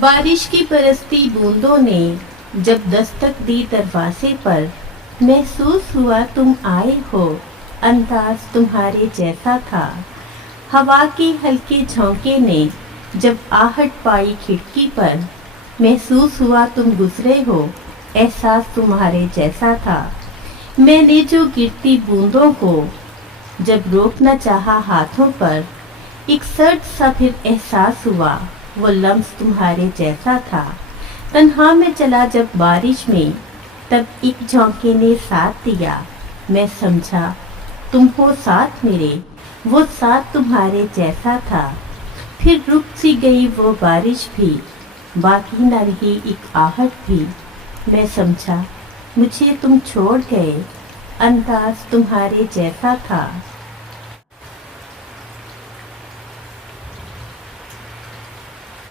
बारिश की बरसती बूंदों ने जब दस्तक दी दरवाजे पर, महसूस हुआ तुम आए हो, अंदाज तुम्हारे जैसा था। हवा के हल्के झोंके ने जब आहट पाई खिड़की पर, महसूस हुआ तुम गुजरे हो, एहसास तुम्हारे जैसा था। मैंने जो गिरती बूंदों को जब रोकना चाहा हाथों पर, एक सर्द सा फिर एहसास हुआ, वो लम्स तुम्हारे जैसा था। तन्हा में चला जब बारिश में, तब एक झोंके ने साथ दिया। मैं समझा तुम हो साथ मेरे, वो साथ तुम्हारे जैसा था। फिर रुक सी गई वो बारिश भी, बाकी न रही एक आहट भी। मैं समझा मुझे तुम छोड़ गए, अंदाज तुम्हारे जैसा था।